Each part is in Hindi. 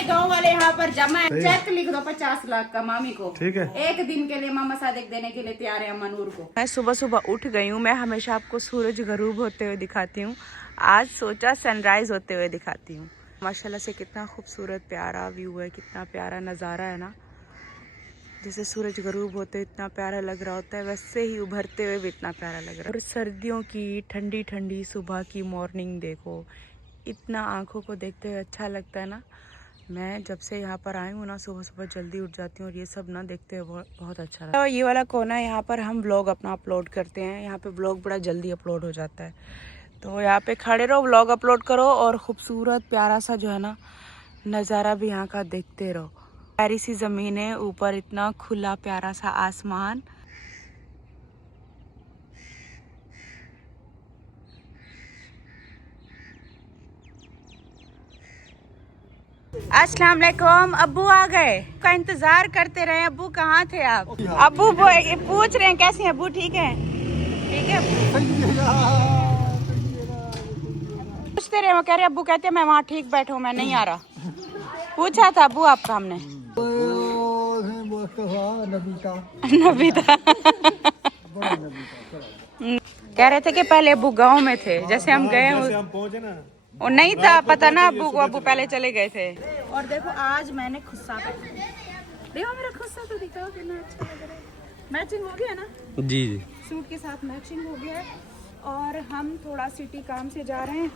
सारे गांव वाले यहाँ पर जमा है। चेक लिख दो 50 लाख का मामी को। ठीक है, एक दिन के लिए मामा सादिक देने के लिए तैयार है मनूर को। मैं सुबह सुबह उठ गई हूँ। मैं हमेशा आपको सूरज गरूब होते हुए दिखाती हूँ, आज सोचा सनराइज होते हुए दिखाती हूँ। माशाल्लाह से कितना खूबसूरत प्यारा व्यू है, कितना प्यारा नज़ारा है ना। जैसे सूरज गरूब होते इतना प्यारा लग रहा होता है, वैसे ही उभरते हुए भी इतना प्यारा लग रहा है। और सर्दियों की ठंडी ठंडी सुबह की मॉर्निंग देखो, इतना आंखों को देखते हुए अच्छा लगता है ना। मैं जब से यहाँ पर आई हूँ ना, सुबह सुबह जल्दी उठ जाती हूँ और ये सब ना देखते हुए बहुत अच्छा लगता है। और ये वाला कोना है, यहाँ पर हम व्लॉग अपना अपलोड करते हैं। यहाँ पे व्लॉग बड़ा जल्दी अपलोड हो जाता है, तो यहाँ पे खड़े रहो, व्लॉग अपलोड करो और खूबसूरत प्यारा सा जो है ना नज़ारा भी यहाँ का देखते रहो। प्यारी सी ज़मीन है, ऊपर इतना खुला प्यारा सा आसमान। अस्सलाम वालेकुम। अब्बू आ गए, का इंतजार करते रहे। अब्बू कहाँ थे आप? अब्बू पूछ रहे हैं कैसी हैं अब्बू? ठीक है, ठीक है। पूछते रहे, वो कह रहे अब्बू कहते हैं मैं वहाँ ठीक बैठा हूँ, मैं नहीं आ रहा। पूछा था अब्बू आपका हमने। नबीता कह रहे थे कि पहले अब्बू गांव में थे, जैसे हम गए हम पहुंचे ना, और नहीं था पता ना अब्बू को, अब्बू पहले चले गए थे। और देखो आज मैंने खुस्सा पहना, देखो मेरा खुस्सा तो दिखाओ कितना अच्छा लग रहा है। मैचिंग हो गया ना? जी जी, सूट के साथ मैचिंग हो गया है। और हम थोड़ा सिटी काम से जा रहे हैं,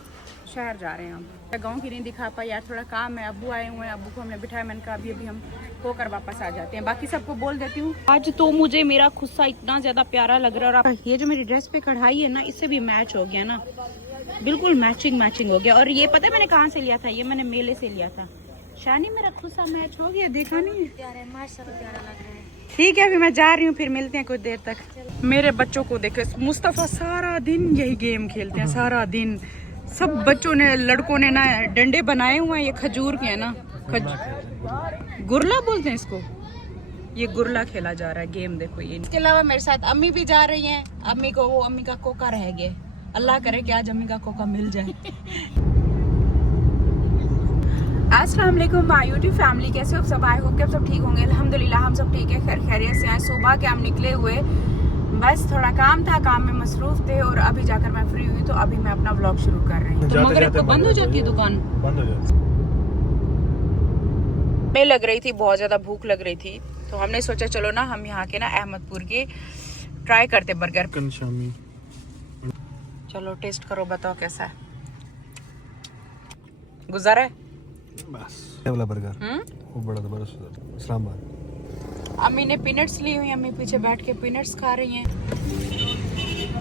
शहर जा रहे हैं हम। गांव की नहीं दिखा पाई यार, थोड़ा काम है। अब्बू आए हुए हैं, अब्बू को हमने बिठाया, मैंने कहा अभी हम होकर वापस आ जाते हैं। बाकी सबको बोल देती हूँ। आज तो मुझे मेरा खुस्सा इतना ज्यादा प्यारा लग रहा है, और ये जो मेरी ड्रेस पे कढ़ाई है ना, इससे भी मैच हो गया ना, बिल्कुल मैचिंग हो गया। और ये पता है मैंने कहाँ से लिया था? ये मैंने मेले से लिया था। शानी मेरा खुस्सा मैच हो गया, देखा नहीं है? ठीक है, अभी मैं जा रही हूँ, फिर मिलते हैं कुछ देर तक। मेरे बच्चों को देखो, मुस्तफ़ा सारा दिन यही गेम खेलते हैं, सारा दिन। सब बच्चों ने, लड़कों ने ना डंडे बनाए हुए हैं, ये खजूर के है ना, गुरला बोलते हैं इसको। ये गुरला खेला जा रहा है गेम, देखो ये। इसके अलावा मेरे साथ अम्मी भी जा रही हैं। अम्मी को वो अम्मी का कोका रह गया, अल्लाह करे कि आज अम्मी का कोका मिल जाए। अस्सलाम वालेकुम माय यूट्यूब फैमिली, कैसे हो सब? आई होप कि आप सब ठीक होंगे। अल्हम्दुलिल्लाह हम सब ठीक है, खैर खैरियत से हैं। सुबह के हम निकले हुए, बस थोड़ा काम था, काम में मसरूफ थे, और अभी जाकर मैं फ्री हुई, तो अभी मैं अपना व्लॉग शुरू कर रही हूँ। तो मगरिब को बंद हो जाती है दुकान, बंद हो जाती नहीं लग रही थी, बहुत ज्यादा भूख लग रही थी, तो हमने सोचा चलो ना हम यहाँ के ना अहमदपुर के ट्राई करते बर्गर। शामी। चलो टेस्ट करो, बताओ कैसा है। गुजारा है बस ये वाला बर्गर वो बड़ा जबरदस्त, इस्लामाबाद। अम्मी ने पीनट्स ली हुई, अम्मी पीछे बैठ के पीनट्स खा रही हैं।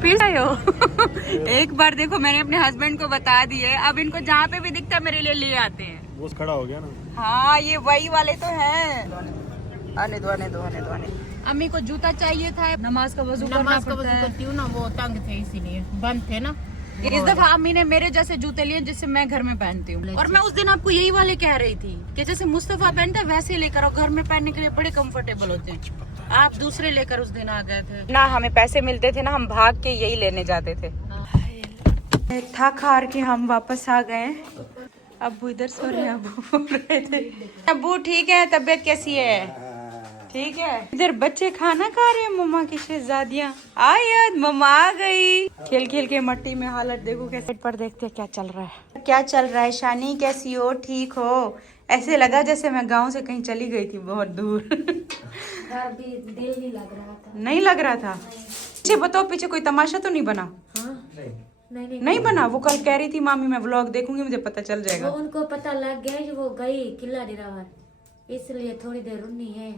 पी रहे हो? एक बार देखो मैंने अपने हस्बैंड को बता दिए, अब इनको जहाँ पे भी दिखता मेरे लिए ले आते हैं। वो खड़ा हो गया ना। हाँ ये वही वाले तो हैं। आने दो आने दो आने दो आने। अम्मी को जूता चाहिए था, नमाज का वजू करना पड़ता है। करती हूँ ना, वो तंग थे इसीलिए बंद थे ना। इस दफा अम्मी ने मेरे जैसे जूते लिए जिससे मैं घर में पहनती हूँ। और मैं उस दिन आपको यही वाले कह रही थी कि जैसे मुस्तफा पहनता है वैसे लेकर आओ, घर में पहनने के लिए बड़े कंफर्टेबल होते हैं। आप दूसरे लेकर उस दिन आ गए थे ना, हमें पैसे मिलते थे ना, हम भाग के यही लेने जाते थे। थक हार के हम वापस आ गए। अब्बू इधर सो रहे हैं, अब्बू बोल रहे थे। अब्बू ठीक है, तबीयत कैसी है? ठीक है। इधर बच्चे खाना खा रहे हैं, मम्मा की शहजादियाँ। आयत मम्मा आ गई। खेल खेल के मट्टी में हालत देखो कैसे। पर देखते हैं क्या चल रहा है, क्या चल रहा है। शानी कैसी हो? ठीक हो? ऐसे लगा जैसे मैं गांव से कहीं चली गई थी बहुत दूर। भी दिल नहीं लग रहा था। नहीं लग रहा था? पीछे बताओ, पीछे कोई तमाशा तो नहीं बना? हाँ? नहीं बना। वो कल कह रही थी मामी मैं व्लॉग देखूंगी, मुझे पता चल जाएगा। वो उनको पता लग गया कि वो गई किला डिरावर, इसलिए थोड़ी देर रुनी है।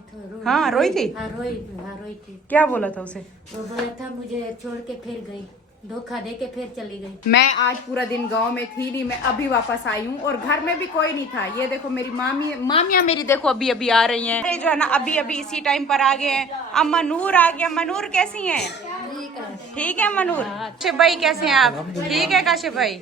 हाँ रोई थी। हाँ रोई थी। क्या बोला था उसे? वो बोला था मुझे छोड़ के फिर गई, धोखा दे के फिर चली गई। मैं आज पूरा दिन गांव में थी नहीं, मैं अभी वापस आई हूँ, और घर में भी कोई नहीं था। ये देखो मेरी मामियाँ मेरी देखो अभी अभी आ रही हैं। जो है ना अभी अभी इसी टाइम पर आ गए हैं। अम्मा नूर आ गया। मनूर कैसी हैं? ठीक है मनूर। काशिफ भाई कैसे हैं आप? ठीक है काशिफ भाई।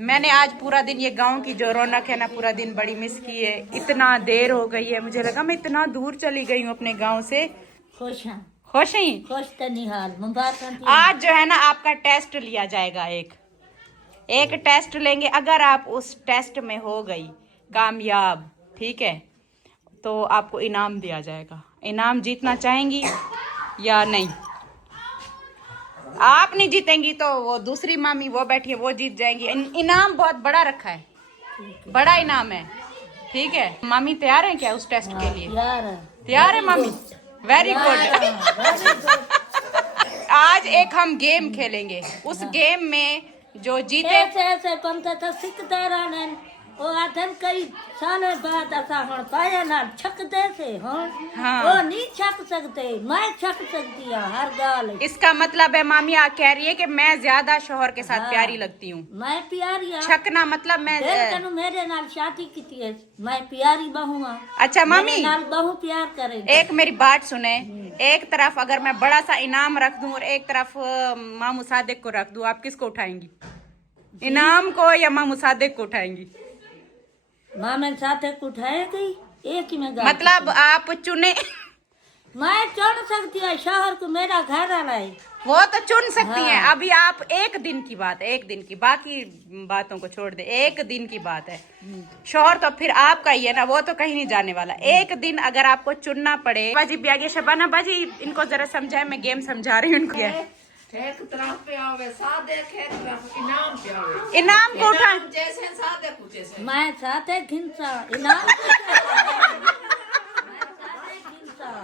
मैंने आज पूरा दिन ये गांव की जो रौनक है ना, पूरा दिन बड़ी मिस की है। इतना देर हो गई है, मुझे लगा मैं इतना दूर चली गई हूँ अपने गांव से। खुश हैं? खुश हैं? खुश तो नहीं हाल मुबारक। आज जो है ना आपका टेस्ट लिया जाएगा, एक टेस्ट लेंगे। अगर आप उस टेस्ट में हो गई कामयाब, ठीक है, तो आपको इनाम दिया जाएगा। इनाम जीतना चाहेंगी या नहीं? आप नहीं जीतेंगी तो वो दूसरी मामी वो बैठी है वो जीत जाएंगी। इनाम बहुत बड़ा रखा है, बड़ा इनाम है, ठीक है। मामी तैयार है क्या उस टेस्ट के लिए? तैयार है मामी? Very good. आज एक हम गेम खेलेंगे, उस गेम में जो जीते ऐसे पंथ तो सिखते रहने ओ आधन कई साल बाद असा हुन पाया ना छकदे से हुन हाँ। ओ नहीं छक सकते, मैं छक सकती हूं हर गाल। इसका मतलब है मामी आ कह रही है कि मैं ज्यादा शोहर के साथ प्यारी लगती हूँ। मैं प्यारी हूं। छकना मतलब मैं तनु मेरे नाल शादी की है, मैं प्यारी बहू हूं। अच्छा मामी, मेरे नाल बहू प्यार करे। एक मेरी बात सुने, एक तरफ अगर मैं बड़ा सा इनाम रख दूं और एक तरफ मामू सादिक को रख दूं, आप किसको उठाएंगी? इनाम को या मामू सादिक को उठाएंगी? मामे साथ उठाएगी एक ही में गाल। मतलब आप चुने। मैं चुन सकती हूँ, शहर को मेरा घर वाला है। वो तो चुन सकती हैं। अभी आप एक दिन की बात है, एक दिन की, बाकी बातों को छोड़ दे, एक दिन की बात है। शोहर तो फिर आपका ही है ना, वो तो कहीं नहीं जाने वाला। एक दिन अगर आपको चुनना पड़े। बाजी भी आगे, शबाना बाजी इनको जरा समझाए, मैं गेम समझा रही हूँ इनको। एक तरफ पे आवे सादेक, एक तरफ इनाम पे आवे। इनाम को उठा, जैसे सादेक जैसे मैं साथे घिंसा इनाम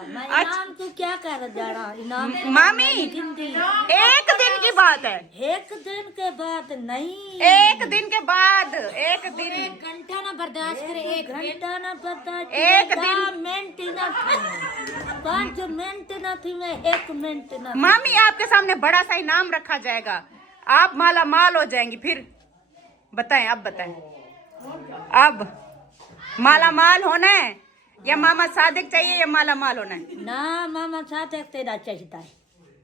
मैं इनाम को क्या कर जाना इनाम मामी गिनती। एक दिन की बात है, एक दिन के बाद नहीं, एक दिन के बाद, एक दिन, घंटा ना बर्दाश्त करे, एक घंटा ना बर्दाश्त, एक दिन, मिनट ना 5 मिनट ना थी, मैं 1 मिनट ना। मामी आपके सामने बड़ा सा इनाम रखा जाएगा, आप माला माल हो जाएंगी। फिर बताएं, अब बताएं, अब माला माल होना है या मामा सादिक चाहिए या माला माल होना है? ना मामा साथ तेरा चाहिए है,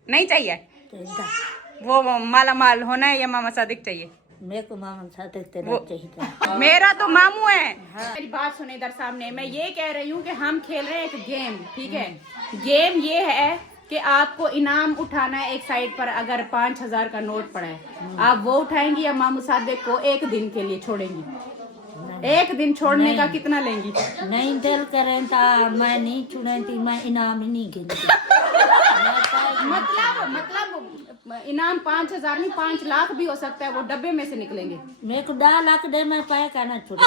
नहीं चाहिए, तेरा वो माला माल होना है या मामा सादिक चाहिए? मेरे को मामा साथ तेरा चाहिए। मेरा तो मामू है। मेरी बात सुने इधर सामने, मैं ये कह रही हूँ कि हम खेल रहे हैं एक गेम, ठीक है। गेम ये है कि आपको इनाम उठाना है। एक साइड पर अगर 5000 का नोट पड़ा है, आप वो उठाएंगी या मामू सादिक को एक दिन के लिए छोड़ेंगी? एक दिन छोड़ने का कितना लेंगी? नहीं दिल करें तो मैं नहीं छुड़ती, मैं इनाम ही नहीं गिनती। मतलब इनाम 5000 नहीं, 5 लाख भी हो सकता है, वो डब्बे में से निकलेंगे। मेरे को 2 लाख दे, मैं पाया कहना छुड़ता।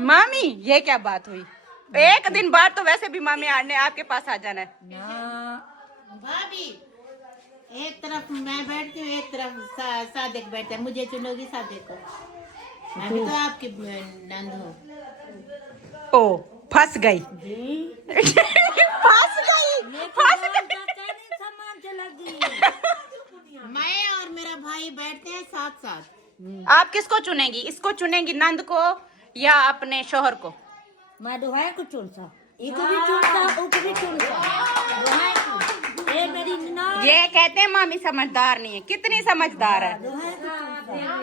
मामी ये क्या बात हुई? एक दिन बाद तो वैसे भी मामी ने आपके पास आ जाना है। भाभी एक तरफ मैं बैठती हूँ, एक तरफ सादिक बैठता है। मुझे चुनोगी सादिक को? मैं भी तो आपकी नंद हूँ। ओ फंस गई। फंस गई, फंस गई। मैं और मेरा भाई बैठते हैं साथ साथ। आप किसको चुनेंगी? इसको चुनेंगी नंद को या अपने शोहर को? मैं दुहाई को चुनता, इको भी चुनता, उको भी चुनता। दुहाई को ये मेरी ननाद। ये कहते हैं मामी समझदार नहीं है। कितनी समझदार है दुहाई को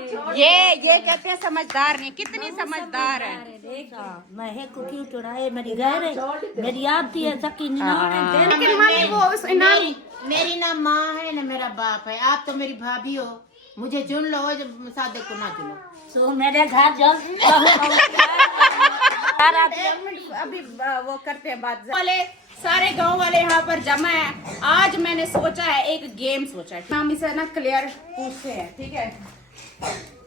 चुनता। ये कहते हैं समझदार नहीं, कितनी समझदार है। देखा मैं है को क्यों चुना, ये मेरी घर है, मेरी आपती है, सकी ननाद है। लेकिन मामी वो उस इनाम, मेरी ना माँ है ना मेरा बाप है। आप तो मेरी भाभी हो, मुझे चुन लो, सादिक को ना चुनो। तो मेरे घर जाओ, अभी वो करते हैं बात वाले। सारे गांव वाले यहाँ पर जमा है। आज मैंने सोचा है एक गेम सोचा है। मामी से ना क्लियर पूछते हैं, ठीक है।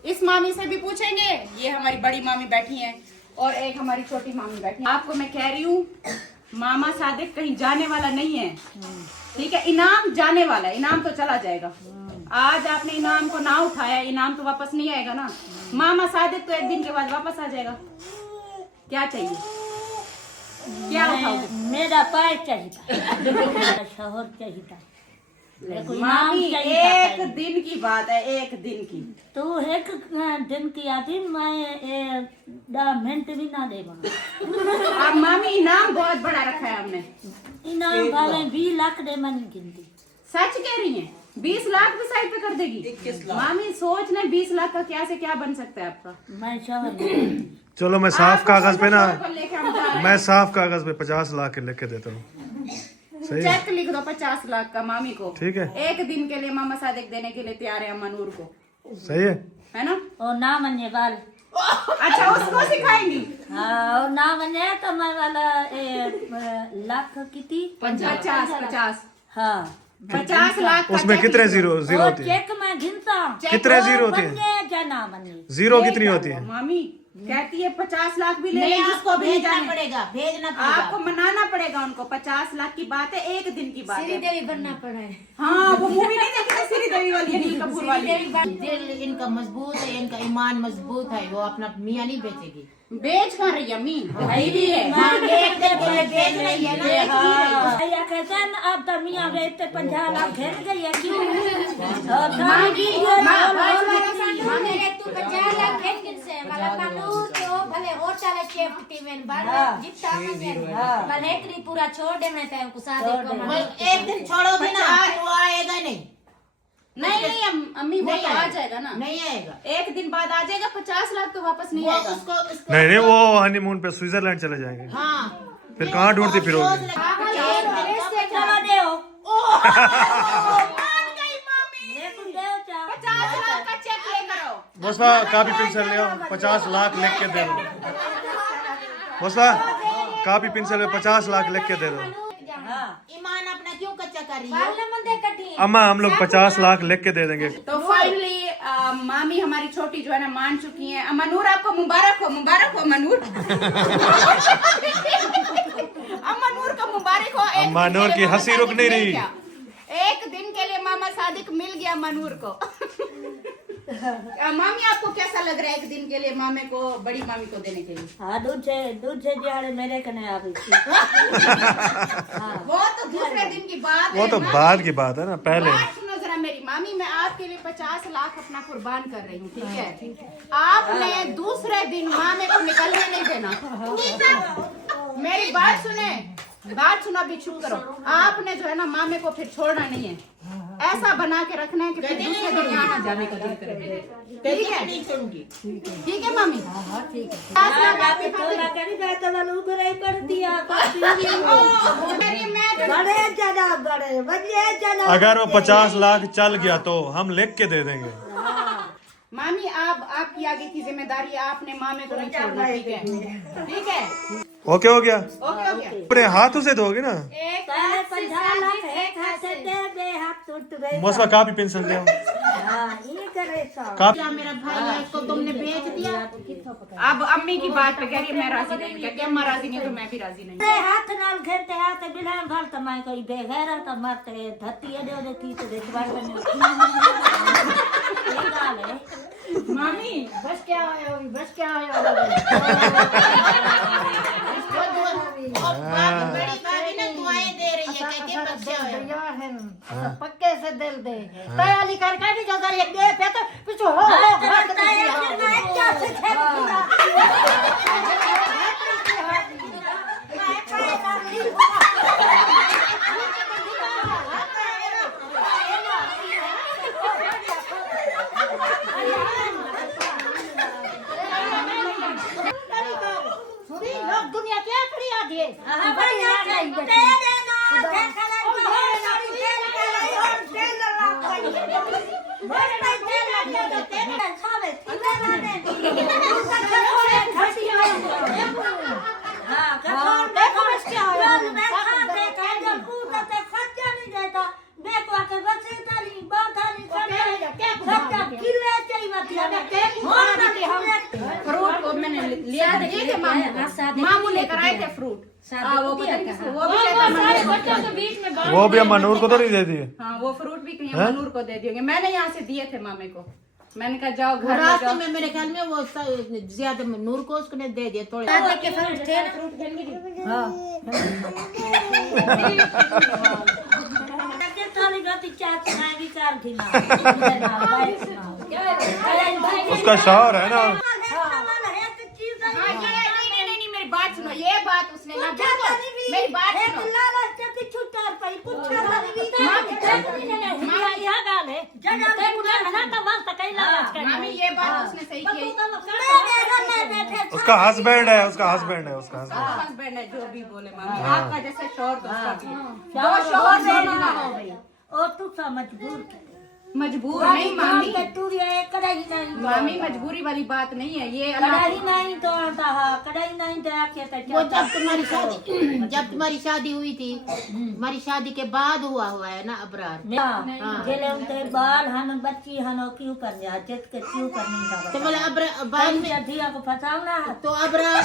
इस मामी से भी पूछेंगे, ये हमारी बड़ी मामी बैठी हैं और एक हमारी छोटी मामी बैठी है। आपको मैं कह रही हूँ मामा सादिक कहीं जाने वाला नहीं है, ठीक है। इनाम जाने वाला है, इनाम तो चला जाएगा। आज आपने इनाम को ना उठाया, इनाम तो वापस नहीं आएगा ना। मामा सादिक तो एक दिन के बाद वापस आ जाएगा। क्या चाहिए, क्या उठाओगे? मेरा पैर चाहिए, मेरा शोहर चाहिए। मामी एक दिन की बात है, एक दिन की। तो एक दिन की आती, मैं 10 मिनट भी ना दे। अब मामी इनाम बहुत बड़ा रखा है हमने। इनाम भावे 20 लाख दे, मैं नहीं गिनती। सच कह रही हैं? 20 लाख भी साइड पे कर देगी मामी? सोच ना 20 लाख का क्या से क्या बन सकता है आपका। मैं शोहर चलो मैं साफ कागज पे ना, लेके हम जा रहे हैं। मैं साफ कागज पे 50 लाख के लिख के देता हूँ। सही है? चेक लिख दो 50 लाख का मामी को। ठीक है। एक दिन के लिए मामा सादिक देने के लिए तैयार है अमनूर को। सही है। है ना? और ना मने वाल अच्छा उसको सिखाएंगी। हाँ और ना मने तो मैं वाला लाख कितनी 50 हाँ 50 लाख का उसमें चेक कितने लिखो। जीरो जीरो और होती है? चेक में गिनता कितने जीरो होते हैं? मने जना मने जीरो कितनी होती है? मामी कहती है 50 लाख भी ले नहीं, लें जिसको भी नहीं भेजना जाने। पड़ेगा, भेजना आपको पड़ेगा। मनाना पड़ेगा उनको। 50 लाख की बात है, एक दिन की बात है। देवी बनना पड़ा है। हाँ वो मूवी नहीं देखी थी श्रीदेवी वाली, अनिल कपूर वाली। दिल इनका मजबूत है, इनका ईमान मजबूत है, वो अपना मियाँ नहीं बेचेगी। बेच कहाँ रही अम्मी, भाई भी है। बेच रही है ना, एक ही है। भैया कहते हैं अब तो मियाँ बेचते 50 लाख घेर गई है क्यों तू 50 लाख फेंक से वाला कानून तो भले और चले चेप में बार जितना भले एकरी पूरा छोड़ देने थे हमको शादी को। वो एक दिन छोड़ोगे ना तो आएगा नहीं। नहीं अम्मी वो तो आ जाएगा ना। नहीं आएगा, एक दिन बाद आ जाएगा। 50 लाख तो वापस नहीं वो आएगा। उसको नहीं नहीं, वो हनीमून पे स्विट्जरलैंड चले जाएंगे। हाँ फिर कहाँ ढूंढती फिरोगी? चलो देओ 50 लाख का चेक लेकर आओ। मुस्फा कापी पेंसिल ले आओ, 50 लाख लिख के दे दो। मुस्फा कापी पेंसिल में 50 लाख लिख के दे दो। ईमान अपना क्यों कच्चा कर रही है? अम्मा हम लोग 50 लाख लिख के दे देंगे। तो फाइनली मामी हमारी छोटी जो है ना मान चुकी है। मनूर आपको मुबारक हो मनूर। मनूर को मुबारक हो। एक अम्मा दिन के नूर लिए की मामा हंसी रुक सादिक नहीं मिल रही। गया। एक दिन के लिए मामा सादिक मिल गया मनूर को। मामी आपको कैसा लग रहा है एक दिन के लिए मामे को, बड़ी मामी को देने के लिए? हाँ दूध से जाड़े मेरे कने आ गई थी वो तो दूसरे दिन की बात वो है। तो मामी, बाद की बात है ना, पहले। बात सुनो जरा मेरी मामी, मैं आपके लिए 50 लाख अपना कुर्बान कर रही हूँ, ठीक है? आपने दूसरे दिन मामे को निकलने नहीं देना। मेरी बात सुनो, अभी चुप करो। आपने जो है ना मामे को फिर छोड़ना नहीं है, ऐसा बना के रखना है कि फिर दूसरे दिन यहाँ ना जाने का दिल करे। ठीक है? नहीं छोड़ूंगी। ठीक है मामी? अगर वो 50 लाख चल गया तो हम लिख के दे देंगे। मामी आपकी आगे की जिम्मेदारी, आपने मामे को नहीं छोड़ना। ठीक है? ठीक है? ओके हो गया? ओके हो गया। अपने हाथों से धोगे ना। पहले 50 लाख एक हाथ से दे दे हाथ टूट गए। मुस्फा कापी पेंसिल ले आओ। हाँ ये करे सब। कापी क्या मेरा भाई है, इसको तुमने बेच दिया? अब अम्मी की बात पे कह रही है मैं राजी नहीं, कहती है अम्मा राजी नहीं तो मैं भी राजी नहीं। ते हाथ नाल घेरते हाथ बिलान भर तो मैं कोई बेगैर तो मरते धरती है दे की तो देखभाल करने ये गाल है मामी बस क्या आया बस क्या आया बड़ी भाभी ना दुआएं दे रही है, कहती है बच्चे हो। पक्के से दिल दे तैयारी कर कर जो कर एक दे पे तो कुछ हो लोग दुनिया क्या खड़ी आ दिए फ्रूट वो मैंने लिया था, दिए थे मामू लेकर आए थे फ्रूट। वो पता नहीं किसको, वो भी शायद वो भी हम मनूर को तो नहीं दे दिए। हाँ वो फ्रूट भी कहीं मनूर को दे दिए। मैंने यहाँ से दिए थे मामे को। मैंने कहा जाओ घर में रास्ते जाओ। में मेरे ख्याल में वो ज्यादा नूर को उसने दे दिया थोड़े। उसका शौहर है ना। नहीं मेरी बात सुनो, ये बात उसने ना मेरी बात मामी ये बात उसने सही की। उसका हस्बैंड है, उसका हस्बैंड है, उसका हस्बैंड। हस्बैंड है जो भी बोले मामी, आपका जैसे शौहर तो उसका भी। दो शौहर दोनों ना हो। और तू सा मजबूर मजबूर नहीं मामी, टूरी है कढ़ाई नहीं मामी मजबूरी वाली बात नहीं है ये। कढ़ाई नहीं तो कढ़ाई नहीं तो आके वो जब तुम्हारी शादी हुई थी, हमारी शादी के बाद हुआ है ना अबरार। जेले उनके बाल हन बच्ची हन क्यों कर दिया जित के क्यों करनी था तो बोले अबरार बाद में अधिया को फसावना तो अबरार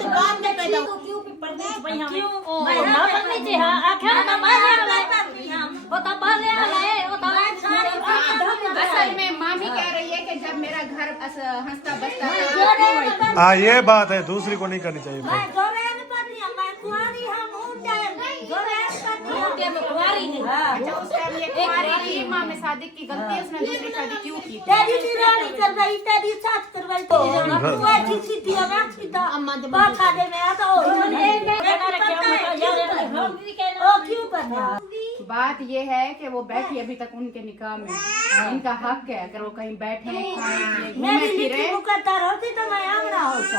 तो बाद में पैदा हुआ। क्यों मैं ना करनी थी हां आखिर ना मैं वो तो बाले है वो तो असल में मामी कह रही है कि जब मेरा घर हंसता बसता था। हाँ ये बात है, दूसरी को नहीं करनी चाहिए। मैं जोरे में पड़ी मैं कुंवारी हम उठे जोरे पड़ी में कुंवारी है अच्छा उस टाइम ये कुंवारी थी, मामी सादिक की गलती है, उसने दूसरी शादी क्यों की थी? तेरी निरानी कर रही तेरी साथ करवाई तो तू ऐसी सी थी ना सीधा बात खाने में आता हो ओ क्यों करना। बात ये है कि वो बैठी अभी तक उनके निकाह में, इनका हक है अगर वो कहीं बैठे खाएं घूमे मेरी फिरे। लिखी मुकद्दर होती तो मैं आमना होता।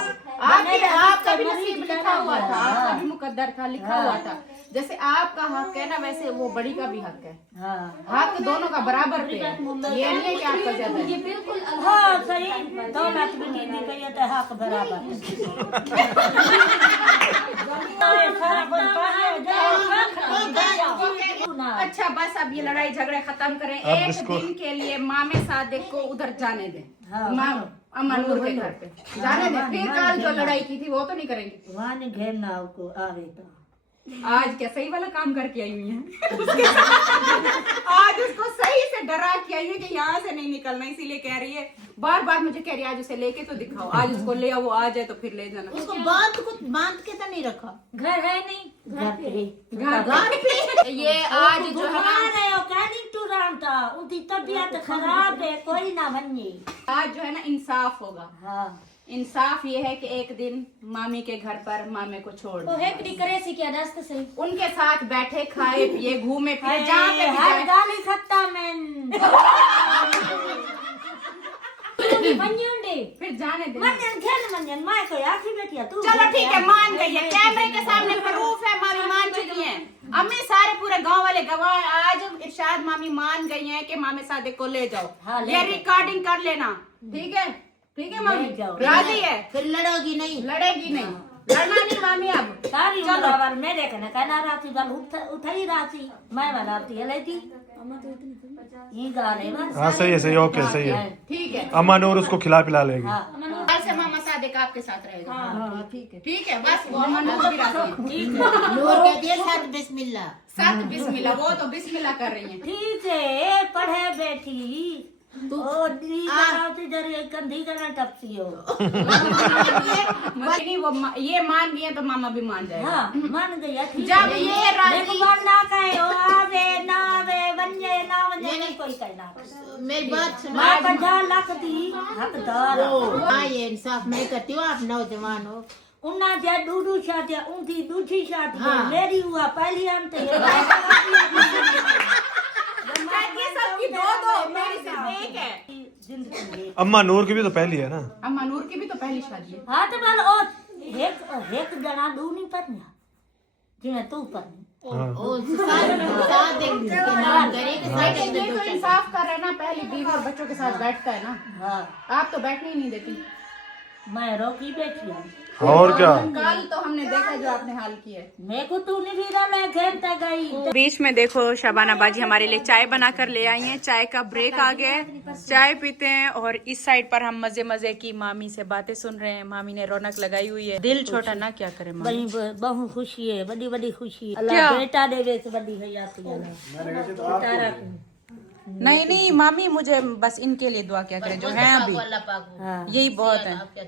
आपका भी नसीब लिखा हुआ था, आपका भी मुकद्दर था, लिखा हुआ था। जैसे आपका हक है ना वैसे वो बड़ी का भी हक है। हक दोनों का बराबर पे है, ये नहीं है कि आपका ज्यादा है। बिल्कुल हाँ सही दो लाख बेटी दी गई तो हक बराबर अच्छा बस अब ये लड़ाई झगड़े खत्म करें, अब एक इसको- दिन के लिए मामे सादिक को उधर जाने दें, अमनूर के घर पे जाने दें, फिर कल जो लड़ाई की थी वो तो नहीं करेंगे। वहाँ ने घेरना को आवे तो आज क्या सही वाला काम करके आई हुई है आज उसको सही से डरा के आई है कि यहाँ से नहीं निकलना, इसीलिए कह रही है बार बार मुझे कह रही है आज उसे लेके तो दिखाओ, आज उसको ले आओ, वो आ जाए तो फिर ले जाना। उसको बांध के तो नहीं रखा, घर है नहीं घर पे घर पे ये आज जो है ना था उनकी तबीयत खराब है कोई ना बने। आज जो है ना इंसाफ होगा। हाँ इंसाफ ये है कि एक दिन मामी के घर पर मामे को छोड़ वो दो, है कि करे सी क्या रास्ते से उनके साथ बैठे खाए पिए घूमे फिरे जहाँ पे भी हर जाए। गाली खत्ता मैं बनियोंडे फिर जाने दे। मंजन खेल मंजन मैं कोई आखी बेटिया तू चलो ठीक है मान गई है, कैमरे के सामने प्रूफ है, मामी मान चुकी है। अम्मी सारे पूरे गांव वाले गवाह, आज इरशाद मामी मान गई हैं कि मामे सादिक को ले जाओ। हाँ, ले ये जाओ। रिकॉर्डिंग कर लेना, ठीक है? ठीक है मामी, ले जाओ। राजी है? फिर लड़ोगी नहीं, लड़ेगी नहीं, लड़ना नहीं मामी अब। सारी उम्र वाल मेरे कने कहना राती वाल उठाई राती मैं वाला आती है लेती ये गा रहे बस। हाँ सही है, ओके सही है। ठीक है, अम्मा नूर उसको खिला पिला लेगी। कल से मामा सादिक आपके साथ रहेगा। हाँ ठीक है ठीक है, बस वो अमन को भी राजी है। ठीक है नूर कहती है साथ बिस्मिल्लाह। साथ बिस्मिल्लाह, वो तो बिस्मिल्लाह कर रही है। ठीक है पढ़े बेटी तू ओ दी कराती जरे कंधी करना टपसी हो। नहीं वो ये मान गई है तो मामा भी मान जाएगा। हाँ मान गया ठीक जब है। ये राजी देखो ना कहे ओ आवे ना आवे बने ना बने नहीं कोई कहना मेरी बात सुनो, मैं 50 लाख दी हकदार हाँ ये इंसाफ मैं करती हूँ, आप नौजवान हो। उन्ना जे दूधू शादी उनकी दूसरी शादी हाँ। मेरी हुआ पहली अंत सबकी दो मेरी सिर्फ एक है। जिंदगी अम्मा नूर की भी तो पहली है ना। अम्मा नूर की भी तो पहली शादी है। हाँ तो बोल ओ एक जना दू नहीं पड़ना जिन्हें तू पड़नी ओ साथ एक नाम करे कि साथ एक ये तो इंसाफ कर रहा है ना, पहली बीवी और बच्चों के साथ बैठता है ना, हाँ आप तो बैठने ही नहीं देती। मैं रोकी बैठी हूँ और क्या। कल तो हमने देखा जो आपने हाल किया है। मेरे को तू नहीं भी मैं खेलता गई बीच में देखो शबाना बाजी हमारे लिए चाय बना कर ले आई हैं। चाय का ब्रेक आ गया है, चाय पीते हैं और इस साइड पर हम मजे मजे की मामी से बातें सुन रहे हैं। मामी ने रौनक लगाई हुई है, दिल छोटा ना क्या करे मामी। बड़ी बहु खुशी है बड़ी बड़ी खुशी है क्या? अल्लाह बेटा देवे से बड़ी है जाती है नहीं नहीं मामी मुझे बस इनके लिए दुआ क्या करें जो है अभी, अल्लाह पाक हाँ यही बहुत है। आप क्या